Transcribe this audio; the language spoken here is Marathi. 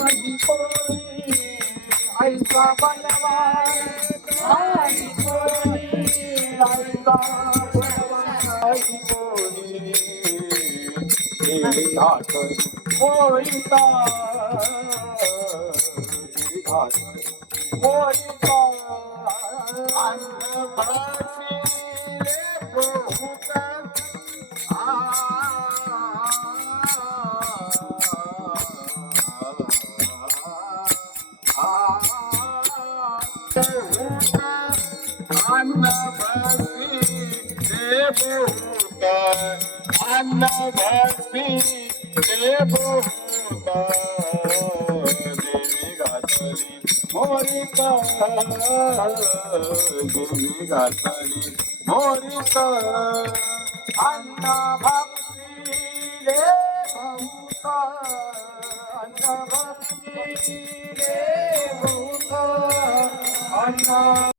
नाही कोणी ऐसा बलवान नाही कोणी ऐसा नाही कोणी घाट होईता घाट होईता अन्न भाषी बहुता अन्न भाषी देवता अन्न भाषी देवता देवी घातली मोरिका देवी घातली मोरिका अन्न भाषी देवता अन्न भाषी देवता अन्न